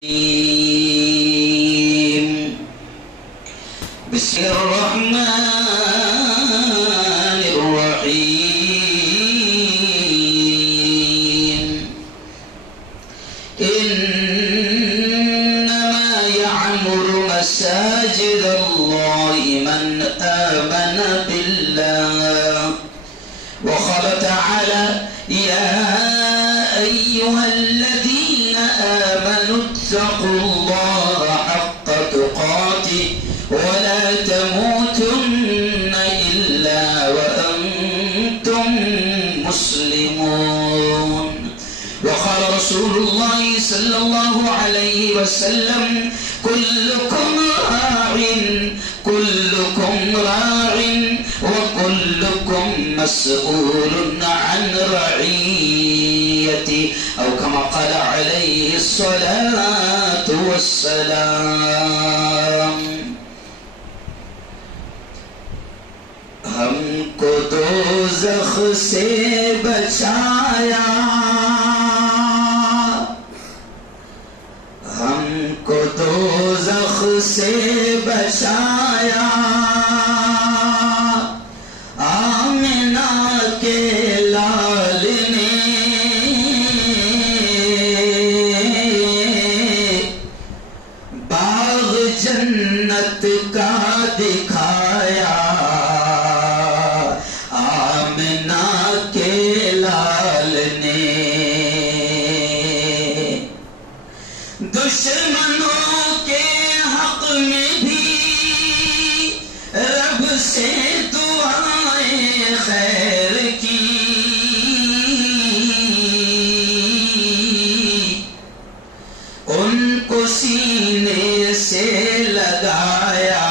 بسم الرحمن الرحيم إنما يعمر مساجد الله من آمن بالله وقال تعالى يا أيها الذين آمنوا اتقوا الله حق تقاته ولا تموتن إلا وأنتم مسلمون وقال رسول الله صلى الله عليه وسلم كلكم راع وكلكم مسؤول عن رعيته أو كما قال عليه الصلاة والسلام ہم کو دوزخ سے بچایا ہم کو دوزخ سے بچایا آمنہ کے لال نے باغ جنت کا دکھایا دشمنوں کے حق میں بھی رب سے دعائیں خیر کی ان کو سینے سے لگایا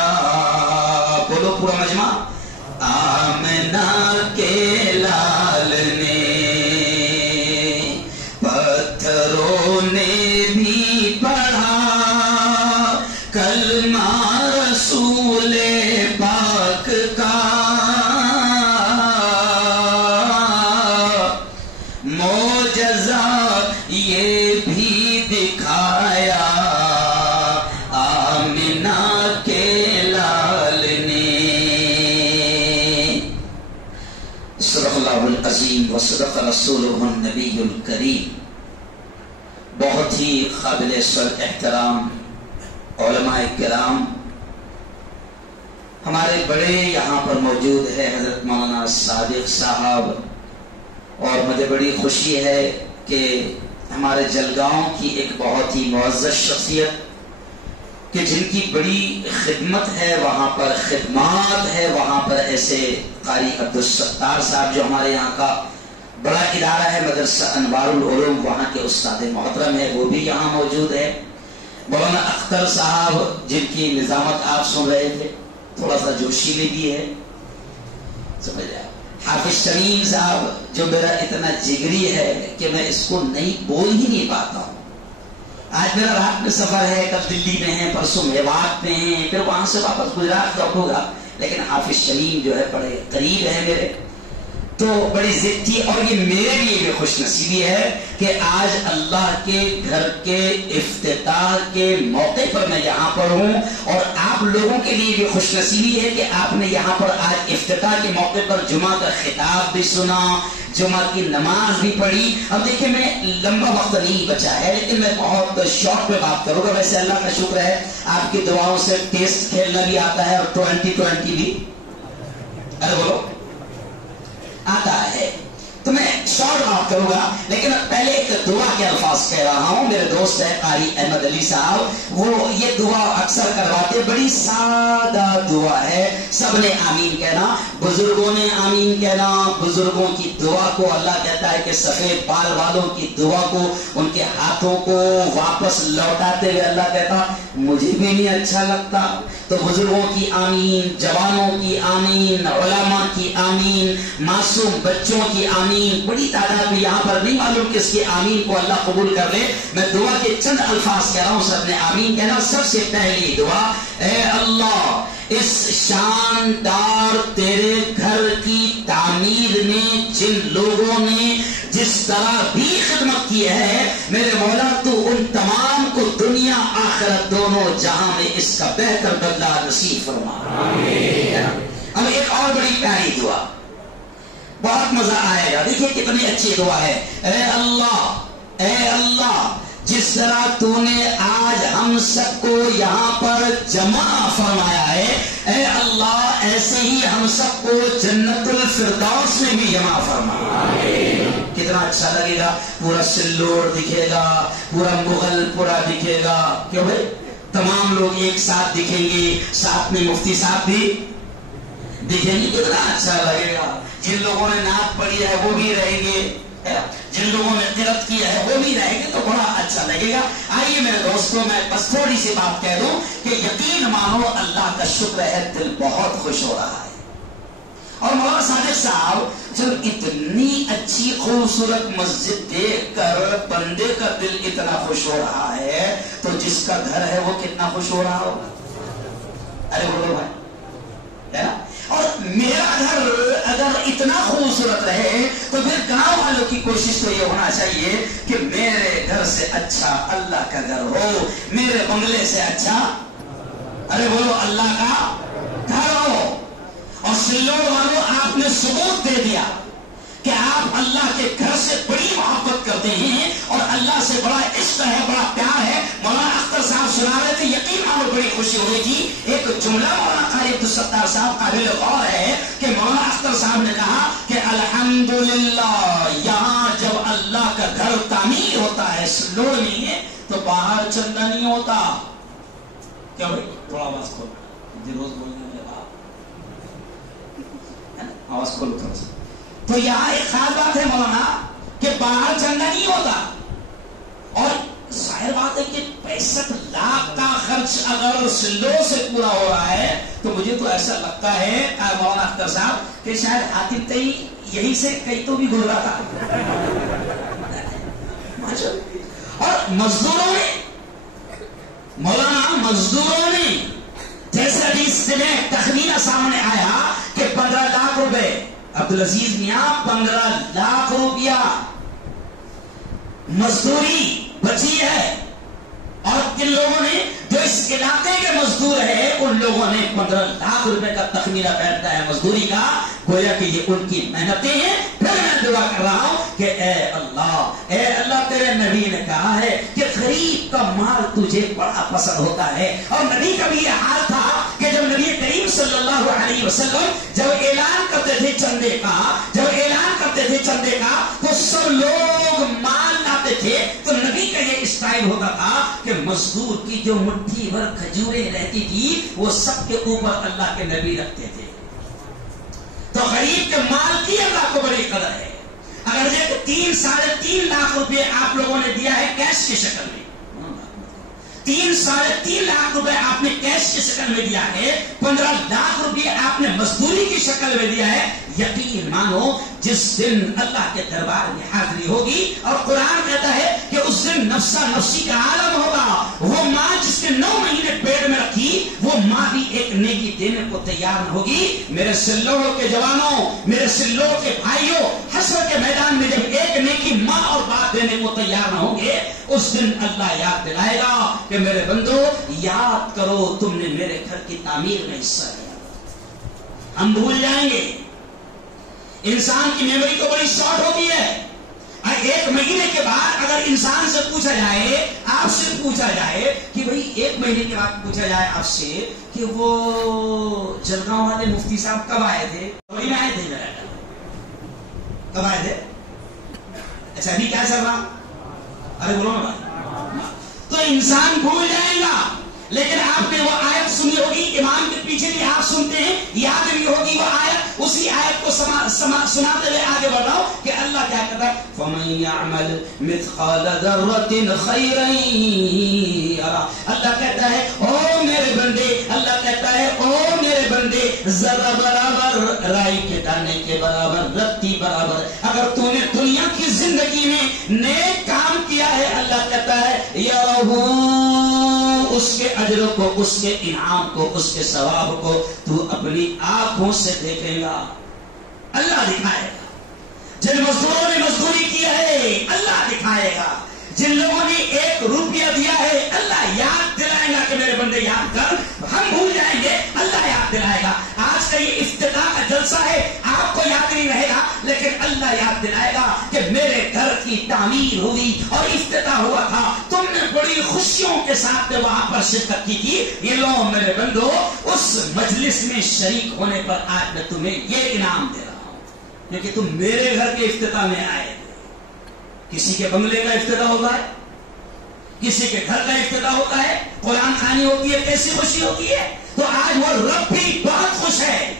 بولو پورا مجمع آمنہ کے لال نے پتھروں نے پڑھا کلمہ رسول پاک کا معجزہ یہ بھی دکھایا آمنہ کے لال نے صدق اللہ العظیم وصدق رسولہ النبی الکریم بہت ہی قابل احترام علماء کرام ہمارے بڑے یہاں پر موجود ہے حضرت مولانا صادق صاحب اور مجھے بڑی خوشی ہے کہ ہمارے جلگاؤں کی ایک بہت ہی معزز شخصیت کہ جن کی بڑی خدمت ہے وہاں پر خدمات ہے وہاں پر ایسے قاری عبدالستار صاحب جو ہمارے یہاں کا بڑا ادارہ ہے مدرسہ انوار العلوم وہاں کے استاد محترم ہے وہ بھی یہاں موجود ہے مولانا اختر صاحب جن کی نظامت آپ سن رہے تھے تھوڑا سا جوشیلے بھی ہے سمجھ رہے حافظ شریم صاحب جو میرا اتنا جگری ہے کہ میں اس کو نہیں بول ہی نہیں پاتا ہوں آج میرا رات میں سفر ہے کل دلی میں ہے پرسوں میوات میں ہے پھر وہاں سے واپس گجرات لوٹوں گا لیکن حافظ شریم جو ہے بڑے قریب ہے میرے تو بڑی ضد تھی اور یہ میرے لیے بھی خوش نصیبی ہے کہ آج اللہ کے گھر کے افتتاح کے موقع پر میں یہاں پر ہوں اور آپ لوگوں کے لیے بھی خوش نصیبی ہے کہ آپ نے یہاں پر آج افتتاح کے موقع پر جمعہ کا خطاب بھی سنا جمعہ کی نماز بھی پڑھی اب دیکھیں میں لمبا وقت نہیں بچا ہے لیکن میں بہت شارٹ میں بات کروں گا ویسے اللہ کا شکر ہے آپ کی دعاؤں سے ٹیسٹ کھیلنا بھی آتا ہے اور 2020 بھی ارے بولو آتا ہے تو میں شارٹ بات کروں گا لیکن پہلے ایک دعا کے الفاظ کہہ رہا ہوں میرے دوست ہے قاری احمد علی صاحب وہ یہ دعا اکثر کرواتے بڑی سادہ دعا ہے سب نے آمین کہنا بزرگوں نے آمین کہنا بزرگوں کی دعا کو اللہ کہتا ہے کہ سفید بال والوں کی دعا کو ان کے ہاتھوں کو واپس لوٹاتے ہوئے اللہ کہتا مجھے بھی نہیں اچھا لگتا تو بزرگوں کی آمین جوانوں کی آمین علماء کی آمین معصوم بچوں کی آمین بڑی تعداد میں یہاں پر نہیں معلوم کس کی آمین کو اللہ قبول کر لے میں دعا کے چند الفاظ کہہ رہا ہوں سب نے آمین کہنا سب سے پہلی دعا اے اللہ اس شاندار تیرے گھر کی تعمیر میں جن لوگوں نے جس طرح بھی خدمت کی ہے میرے مولا تو ان تمام کو دنیا آخرت دونوں جہاں میں اس کا بہتر بدلہ نصیب فرما. اب ایک اور بڑی پیاری دعا, بہت مزہ آئے گا. دیکھیے کتنی اچھی دعا ہے. اے اللہ جس طرح تو نے آج ہم سب کو یہاں پر جمع فرمایا ہے, اے اللہ ایسے ہی ہم سب کو جنت الفردوس میں بھی جمع فرما. کتنا اچھا لگے گا. پورا سلوڑ دکھے گا, پورا مغل پورا دکھے گا. کیوں بھائی؟ تمام لوگ ایک ساتھ دکھیں گے, ساتھ میں مفتی صاحب بھی دکھیں گے. کتنا اچھا لگے گا. جن لوگوں نے نعت پڑھی ہے وہ بھی رہیں گے, جن لوگوں نے قرأت کیا ہے وہ بھی رہیں گے, تو بڑا اچھا لگے گا. آئیے میرے دوستوں, میں بس تھوڑی سی بات کہہ دوں کہ یقین مانو اللہ کا شکر ہے, دل بہت خوش ہو رہا ہے. اور مولانا صادق صاحب جب اتنی اچھی خوبصورت مسجد دیکھ کر بندے کا دل اتنا خوش ہو رہا ہے, تو جس کا گھر ہے وہ کتنا خوش ہو رہا ہوگا. ارے بولو بھائی, ہے نا. اور میرا گھر اگر اتنا خوبصورت رہے تو پھر گاؤں والوں کی کوشش تو یہ ہونا چاہیے کہ میرے گھر سے اچھا اللہ کا گھر ہو, میرے بنگلے سے اچھا, ارے بولو, اللہ کا گھر ہو. اور سلوڑ والوں, آپ نے ثبوت دے دیا کہ آپ اللہ کے گھر سے بڑی محبت کرتے ہیں اور اللہ سے بڑا عشق ہے, بڑا پیار ہے. مولانا اختر صاحب سنا رہے تھے, یقین اور بڑی خوشی ہوئی تھی. ایک جملہ مولانا قاری عبدالستار صاحب قابل غور ہے کہ مولانا اختر صاحب نے کہا کہ الحمدللہ یہاں جب اللہ کا گھر تعمیر ہوتا ہے سلوڑ میں, تو باہر چندہ نہیں ہوتا. کیا بھائی, تھوڑا آواز کھول, روز بولنے میں آواز کھولو تھوڑا سا. تو یہاں ایک خاص بات ہے مولانا کہ باہر چندہ نہیں ہوتا. اور ظاہر بات ہے کہ 65 لاکھ کا خرچ اگر سلو سے پورا ہو رہا ہے, تو مجھے تو ایسا لگتا ہے مولانا اختر صاحب کہ شاید حاتم تئی یہی سے کئی تو بھی گزرا تھا. اور مزدوروں نے, مولانا مزدوروں نے, جیسے حدیث میں تخمینہ سامنے آیا کہ 15 لاکھ روپے, عبدالعزیز میاں 15 لاکھ روپیہ مزدوری بچی ہے. اور کن لوگوں نے, جو اس علاقے کے مزدور ہیں, ان لوگوں نے 15 لاکھ روپے کا تخمینہ بیٹھتا ہے مزدوری کا. گویا کہ یہ ان کی محنتیں ہیں. پھر میں دعا کر رہا ہوں کہ اے اللہ تیرے نبی نے کہا ہے کہ غریب کا مال تجھے بڑا پسند ہوتا ہے. اور نبی کا بھی یہ حال تھا کہ جب نبی کریم صلی اللہ علیہ وسلم جب اعلان کرتے تھے چندے کا, تو سب لوگ مال لاتے تھے. تو نبی کا یہ اسٹائل ہوتا تھا کہ مزدور کی جو مٹھی بھر کھجوریں رہتی تھی وہ سب کے اوپر اللہ کے نبی رکھتے تھے. تو غریب کے مال کی اللہ کو بڑی قدر ہے. اگر دیکھ 3-3.5 لاکھ روپے آپ لوگوں نے دیا ہے کیش کی شکل میں, 3-3.5 لاکھ روپے آپ نے کیش کی شکل میں دیا ہے, 15 لاکھ روپے آپ نے مزدوری کی شکل میں دیا ہے. یقین مانو جس دن اللہ کے دربار میں حاضری ہوگی, اور قرآن کہتا ہے کہ اس دن نفسا نفسی کا عالم ہوگا. وہ ماں جس نے 9 مہینے پیٹ میں رکھی, وہ ماں بھی ایک نیکی دینے کو تیار نہ ہوگی. میرے سلوڑ کے جوانوں, میرے سلوڑ کے بھائیوں, حشر کے میدان میں جب ایک نیکی ماں اور باپ دینے کو تیار نہ ہوں گے, اس دن اللہ یاد دلائے گا کہ میرے بندو یاد کرو تم نے میرے گھر کی تعمیر میں حصہ لیا. ہم بھول جائیں گے. انسان کی میموری تو بڑی شارٹ ہوتی ہے. 1 مہینے کے بعد اگر انسان سے پوچھا جائے, آپ سے پوچھا جائے کہ بھئی 1 مہینے کے بعد پوچھا جائے آپ سے کہ وہ جلگاؤں والے مفتی صاحب کب آئے تھے, وہی میں آئے تھے, کب آئے تھے, اچھا ابھی کیا چل رہا, ارے بولو نا بھائی. تو انسان بھول جائے گا. لیکن آپ نے وہ آیت سنی ہوگی, امام کے پیچھے بھی آپ سنتے ہیں, یاد بھی ہوگی وہ آیت. اسی آیت کو سناتے ہوئے آگے بڑھ رہا ہوں کہ اللہ کیا کہتا ہے, فَمَن يَعْمَلْ مِثْقَالَ ذَرَّةٍ خَيْرًا يَرَهُ. اللہ کہتا ہے او میرے بندے, اللہ کہتا ہے او میرے بندے, ذرہ برابر, رائی کے دانے کے برابر, رتی برابر اگر تو نے دنیا کی زندگی میں نیک کام کیا ہے, اللہ کہتا ہے یَرَهُ, اس کے اجر کو, اس کے انعام کو, اس کے ثواب کو تو اپنی آنکھوں سے دیکھے گا. اللہ دکھائے گا. جن مزدوروں نے مزدوری کی ہے اللہ دکھائے گا. جن لوگوں نے 1 روپیہ دیا ہے اللہ یاد دلائے جلسہ ہے آپ کو یاد نہیں رہے گا، لیکن اللہ یاد دلائے گا کہ میرے گھر کی تعمیر ہوئی اور افتتاح ہوا تھا، تم نے بڑی خوشیوں کے ساتھ وہاں پر شرکت کی تھی. یہ لو میرے بندو، اس مجلس میں شریک ہونے پر آج میں تمہیں یہ انعام دے رہا ہوں، کیونکہ تم میرے گھر کے افتتاح میں آئے. کسی کے بنگلے کا افتتاح ہوتا ہے، کسی کے گھر کا افتتاح ہوتا ہے، قرآن خوانی ہوتی ہے، کیسی خوشی ہوتی ہے. تو آج وہ رب بھی بہت خوش ہے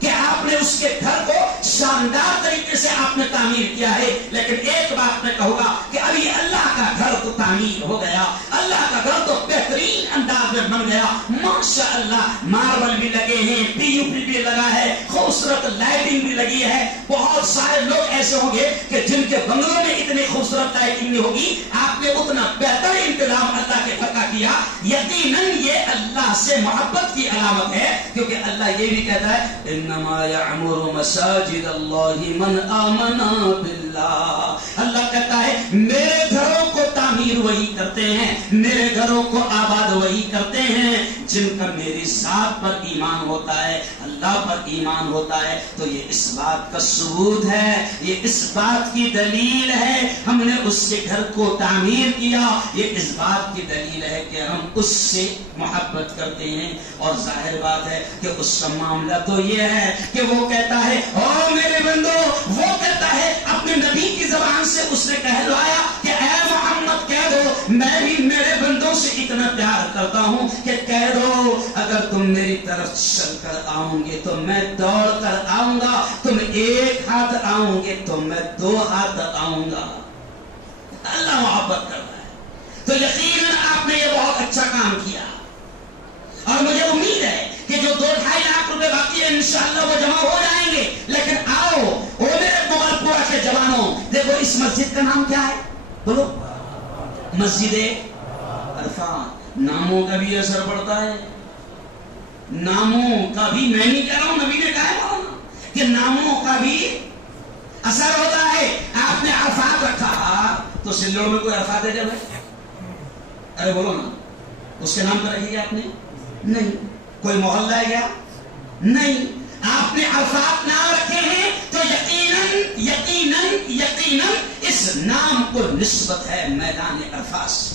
کہ آپ نے اس کے گھر کو شاندار طریقے سے آپ نے تعمیر کیا ہے. لیکن ایک بات میں کہوں گا کہ ابھی اللہ کا گھر تو تعمیر ہو گیا، اللہ کا گھر تو بہترین انداز میں بن گیا، ماشاء اللہ. ماربل بھی لگے ہیں، پی یو پی بھی لگا ہے، خوبصورت لائٹنگ بھی لگی ہے. بہت سارے لوگ ایسے ہوں گے کہ جن کے بنگلوں میں اتنی خوبصورت لائٹنگ نہیں ہوگی، آپ نے اتنا بہتر انتظام اللہ کے گھر کا کیا. یقیناً یہ اللہ سے محبت کی علامت ہے، کیونکہ اللہ یہ بھی کہتا ہے انما یعمر مساجد اللہ من آمن باللہ. اللہ کہتا ہے میرے گھروں کو تعمیر وہی کرتے ہیں، میرے گھروں کو آباد وہی کرتے ہیں جن کا میری ذات پر ایمان ہوتا ہے، اللہ پر ایمان ہوتا ہے. تو یہ اس بات کا ثبوت ہے، یہ اس بات کی دلیل ہے ہم نے اس کے گھر کو تعمیر کیا. یہ اس بات کی دلیل ہے کہ ہم اس سے محبت کرتے ہیں. اور ظاہر بات ہے کہ اس کا معاملہ تو یہ ہے کہ وہ کہتا ہے او میرے بندو، وہ کہتا ہے اپنے نبی کی زبان سے اس نے کہلوایا کہ اے محمد کہہ دو میں بھی میرے بندوں سے اتنا پیار کرتا ہوں کہ کہہ دو اگر تم میری طرف چل کر آؤں گے تو میں دوڑ کر آؤں گا، تم ایک ہاتھ آؤں گے تو میں 2 ہاتھ آؤں گا. اللہ محبت کرتا ہے. تو یقیناً آپ نے یہ بہت اچھا کام کیا، اور مجھے امید ہے کہ جو 2-2.5 لاکھ روپے باقی ہے انشاءاللہ وہ جمع ہو جائیں گے. لیکن آؤ او میرے مغلپورہ کے جوانوں، دیکھو اس مسجد کا نام کیا ہے؟ بولو. مسجد عرفات. ناموں کا بھی اثر پڑتا ہے، ناموں کا بھی، میں نہیں کہہ رہا ہوں، نبی نے کہا ہے کہ ناموں کا بھی اثر ہوتا ہے. آپ نے عرفات رکھا تو سلوڑ میں کوئی عرفات ہے جب ہے؟ ارے بولو نا، اس کے نام پر رکھی گیا آپ نے؟ نہیں. کوئی محلہ ہے کیا؟ نہیں. آپ نے عرفات نام رکھے ہیں تو یقیناً یقیناً یقیناً اس نام کو نسبت ہے میدان عرفات سے.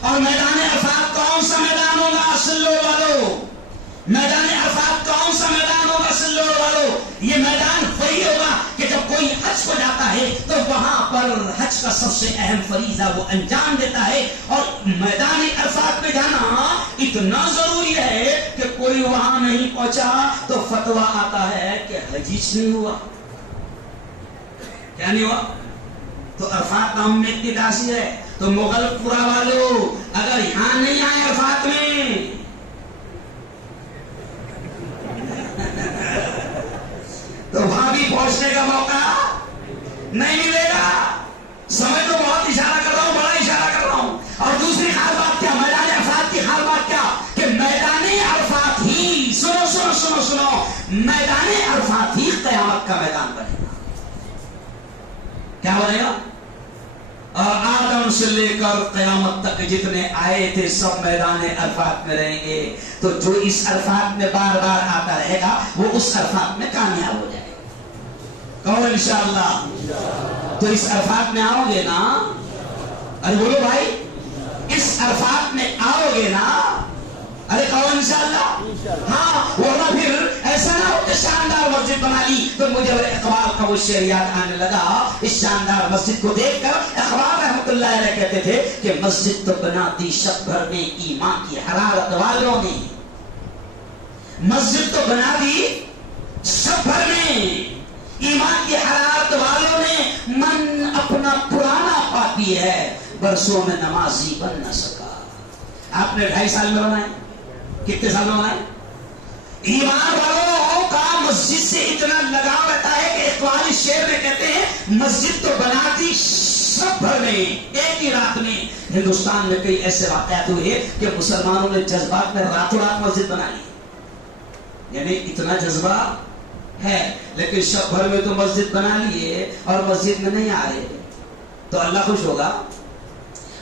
اور میدان عرفات کون سا میدان ہوگا سلوڑ والوں؟ میدان عرفات کون سا میدان ہوگا سلوڑ والوں؟ یہ میدان وہی ہوگا کہ جب کوئی حج کو جاتا ہے تو وہاں پر حج کا سب سے اہم فریضہ وہ انجام دیتا ہے. اور میدان عرفات میں جانا اتنا ضروری ہے کہ کوئی وہاں نہیں پہنچا تو فتویٰ آتا ہے کہ حج نہیں ہوا. کیا نہیں ہوا؟ تو عرفات نام میں اتنی تاثیر ہے. تو مغل پورا والوں اگر یہاں نہیں آئے عرفات میں تو وہاں بھی پہنچنے کا موقع نہیں ملے گا. سمجھ تو بہت اشارہ کر رہا ہوں، بڑا اشارہ کر رہا ہوں. اور دوسری خاص بات کیا؟ میدان عرفات کی خاص بات کیا کہ میدان عرفات ہی، سنو سنو سنو سنو، میدان عرفات ہی قیامت کا میدان بنے گا. کیا بنے گا؟ اور آدم سے لے کر قیامت تک جتنے آئے تھے سب میدان عرفات میں رہیں گے. تو جو اس عرفات میں بار بار آتا رہے گا وہ اس عرفات میں کامیاب ہو جائے گا. کہو انشاءاللہ. تو اس عرفات میں آؤ گے نا؟ ارے بولو بھائی، اس عرفات میں آؤ گے نا؟ ارے کہو انشاءاللہ. ہاں، ورنہ پھر ایسا نہ ہو کہ شاندار مسجد بنا لی تو مجھے اقبال کا وہ شعر یاد آنے لگا. اس شاندار مسجد کو دیکھ کر اقبال رحمۃ اللہ علیہ کہتے تھے کہ مسجد تو بنا دی شب بھر میں ایمان کی حرارت والوں نے. مسجد تو بنا دی شب بھر میں ایمان کی حرارت والوں نے. من اپنا پرانا پاپی ہے، برسوں میں نمازی بن نہ سکا. آپ نے 2.5 سال میں بنائے، کتنے سال میں بنائے؟ ایمان والوں کا مسجد سے اتنا لگاؤ رہتا ہے کہ اقبال اس شعر میں کہتے ہیں مسجد تو بنا دی شب بھر میں، ایک ہی رات میں. ہندوستان میں کئی ایسے واقعات ہوئے کہ مسلمانوں نے جذبات میں راتوں رات مسجد بنا لی. یعنی اتنا جذبہ ہے لیکن شب بھر میں تو مسجد بنا لیے اور مسجد میں نہیں آ رہے تو اللہ خوش ہوگا؟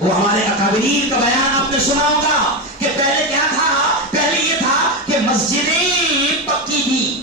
وہ ہمارے اکابرین کا بیان آپ نے سنا ہوگا کہ پہلے کیا تھا؟ پہلے یہ تھا کہ مسجدیں پکی تھی،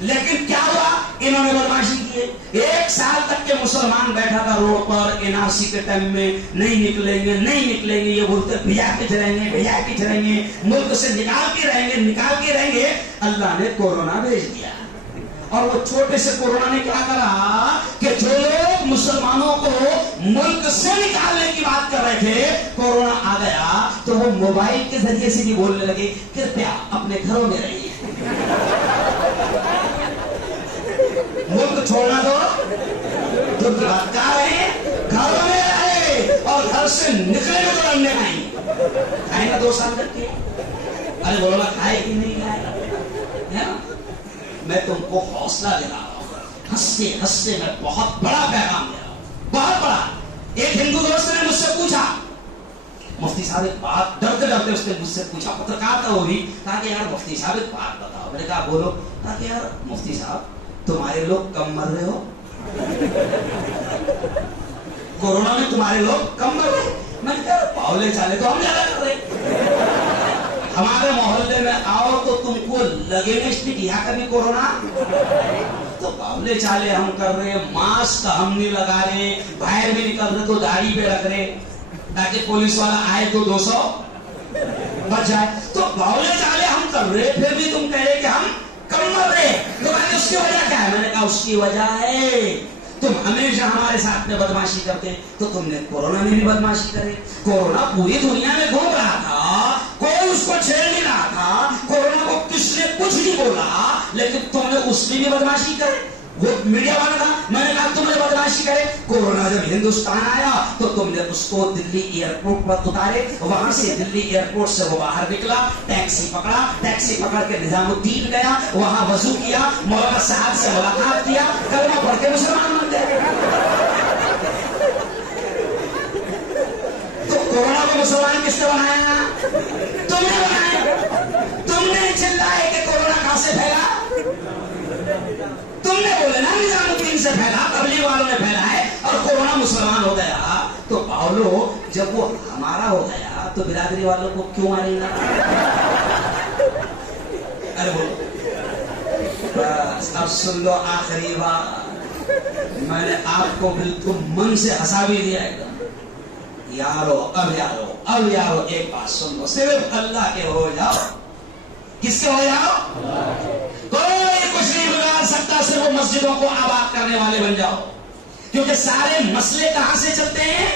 لیکن کیا ہوا؟ انہوں نے بدماشی کی. 1 سال تک کے مسلمان بیٹھا تھا روڈ پر NRC کے ٹائم میں، نہیں نکلیں گے نہیں نکلیں گے، یہ بولتے بھیا کے رہیں گے، ملک سے نکال کے رہیں گے. اللہ نے کورونا بھیج دیا، اور وہ چھوٹے سے کورونا نے کیا کرا کہ جو لوگ مسلمانوں کو ملک سے نکالنے کی بات کر رہے تھے، کورونا آ گیا تو وہ موبائل کے ذریعے سے بھی بولنے لگے کرپیا اپنے گھروں میں رہیے، ملک چھوڑنا تو بات کر رہے ہیں، گھروں میں رہے، اور گھر سے نکلے میں تو رنگنے کھائیں گا 2 سال تک کے. ارے بولنا کھائے کہ نہیں کھائے؟ میں تم کو حوصلہ دے رہا ہوں، ہنستے ہنستے میں بہت بڑا پیغام دے رہا ہوں، بہت بڑا. ایک ہندو دوست نے مجھ سے پوچھا، مفتی صاحب ایک بات، ڈرتے ڈرتے اس نے مجھ سے پوچھا، پترکار تھا وہ بھی، کہا کہ یار مفتی صاحب ایک بات بتاؤ. میں نے کہا بولو. کہا کہ یار مفتی صاحب تمہارے لوگ کم مر رہے ہو، کورونا میں تمہارے لوگ کم مر رہے. میں نے کہا باولے چالے تو ہم زیادہ کر رہے، ہمارے محلے میں آؤ تو تم کو لگے گا یہاں کا بھی کورونا، تو باولے چالے ہم کر رہے، ماسک ہم نہیں لگا رہے، باہر بھی نکل رہے تو داڑھی پہ رکھ رہے تاکہ پولیس والا آئے تو 200 بچ جائے. تو باولے چالے ہم کر رہے، پھر بھی تم کہہ رہے کہ ہم کم مر رہے. تو میں نے اس کی وجہ کیا ہے؟ میں نے کہا اس کی وجہ ہے تم ہمیشہ ہمارے ساتھ میں بدماشی کرتے، تو تم نے کورونا میں بھی بدماشی کرے. کورونا پوری دنیا میں گھوم رہا تھا، کوئی اس کو چھیڑ نہیں رہا تھا، کورونا کو کس نے کچھ نہیں بولا، لیکن تم نے اس کی بھی بدماشی کرے. وہ میڈیا والا تھا، میں نے کہا تم نے بدماشی کرے. کورونا جب ہندوستان آیا تو تم نے اس کو دلی ایئرپورٹ پر اتارے، وہاں سے دلی ایئرپورٹ سے وہ باہر نکلا، ٹیکسی پکڑ کے نظام الدین گیا، وہاں وضو کیا، مولانا صاحب سے ملاقات کیا، کلمہ پڑھ کے مسلمان بن گئے. تو کورونا کو مسلمان کس نے بنایا؟ تم نے بنایا. تم نے چلائے کہ کورونا کہاں سے پھیلا، تم نے بولے نا نظام الدین سے پھیلا، تبلیغ والوں نے پھیلا ہے، اور کورونا مسلمان ہو گیا. تو پاولو جب وہ ہمارا ہو گیا تو برادری والوں کو کیوں ماریں گا؟ ارے بولو بس اب سن لو آخری بات، میں نے آپ کو بالکل من سے ہنسا بھی دیا ایک دم. اب یارو ایک بات سن لو، صرف اللہ کے ہو جاؤ. کس کے ہو جاؤ؟ کوئی کچھ نہیں بگاڑ سکتا، صرف وہ مسجدوں کو آباد کرنے والے بن جاؤ. کیونکہ سارے مسئلے کہاں سے چلتے ہیں؟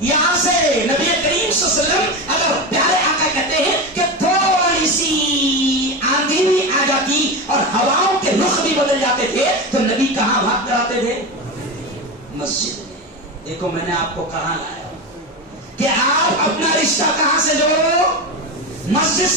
یہاں سے. نبی کریم صلی اللہ علیہ وسلم اگر پیارے آقا کہتے ہیں کہ تھوڑی سی آندھی بھی آ جاتی اور ہواؤں کے رخ بھی بدل جاتے تھے تو نبی کہاں بھاگ کر آتے تھے؟ مسجد میں. دیکھو میں نے آپ کو کہاں لایا کہ آپ اپنا رشتہ کہاں سے جوڑو؟ مسجد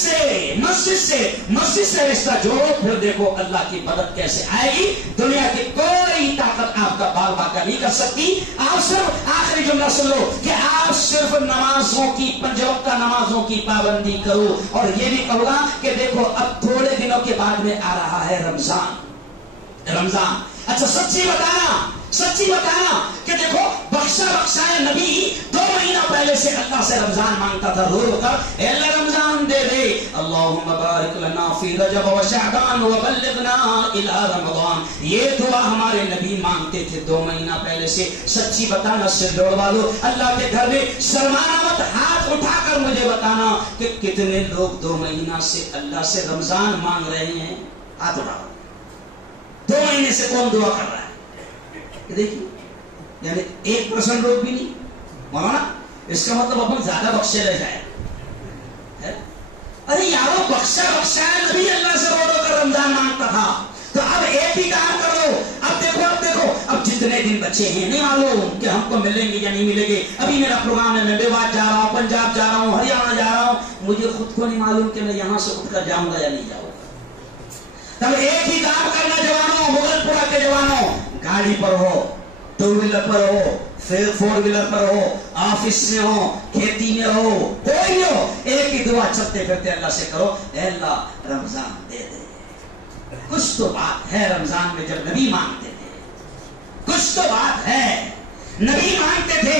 سے رشتہ جوڑو. پھر دیکھو اللہ کی مدد کیسے آئے گی. دنیا کی کوئی طاقت آپ کا بال باقا نہیں کر سکتی. آپ صرف آخری جملہ سن لو کہ آپ صرف نمازوں کی 5 وقت نمازوں کی پابندی کرو. اور یہ بھی کہوں گا کہ دیکھو اب تھوڑے دنوں کے بعد میں آ رہا ہے رمضان. اچھا سچی بتانا کہ دیکھو بخشائے نبی 2 مہینہ پہلے سے اللہ سے رمضان مانگتا تھا رو کر، اے اللہ رمضان دے دے، اللہم بارک لنا فی رجب و شعبان وبلغنا الی رمضان. یہ دعا ہمارے نبی مانگتے تھے 2 مہینہ پہلے سے. سچی بتانا، سر دوڑوا لو اللہ کے گھر میں، شرمانا مت، ہاتھ اٹھا کر مجھے بتانا کہ کتنے لوگ 2 مہینہ سے اللہ سے رمضان مانگ رہے ہیں. ہاتھ اٹھاؤ. 2 مہینے سے کون دعا کر رہا ہے؟ دیکھیے یعنی 1% لوگ بھی نہیں. مولانا اس کا مطلب اپن زیادہ بخشے رہ جائے. ارے یارو بخشا نبی اللہ سے رو کر رمضان مانگتا تھا. تو اب ایک ہی کام کر لو. اب دیکھو اب جتنے دن بچے ہیں نہیں معلوم کہ ہم کو ملیں گے یا نہیں ملیں گے. ابھی میرا پروگرام ہے، میں بیوات جا رہا ہوں، پنجاب جا رہا ہوں، ہریانہ جا رہا ہوں. مجھے خود کو نہیں معلوم کہ میں یہاں سے اٹھ کر جاؤں گا یا نہیں جاؤں گا. تب ایک ہی کام کرنا جوانوں، مغل پورا کے جوانوں، گاڑی پر ہو، 2 ویلر پر ہو، 4 ویلر پر ہو، آفس میں ہو، کھیتی میں ہو، کوئی بھی ہو، ایک ہی دعا چلتے پھرتے اللہ سے کرو، اے اللہ رمضان دے دے. کچھ تو بات ہے رمضان میں جب نبی مانگتے تھے، کچھ تو بات ہے. نبی مانگتے تھے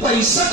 65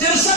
63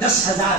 10,000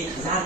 1,000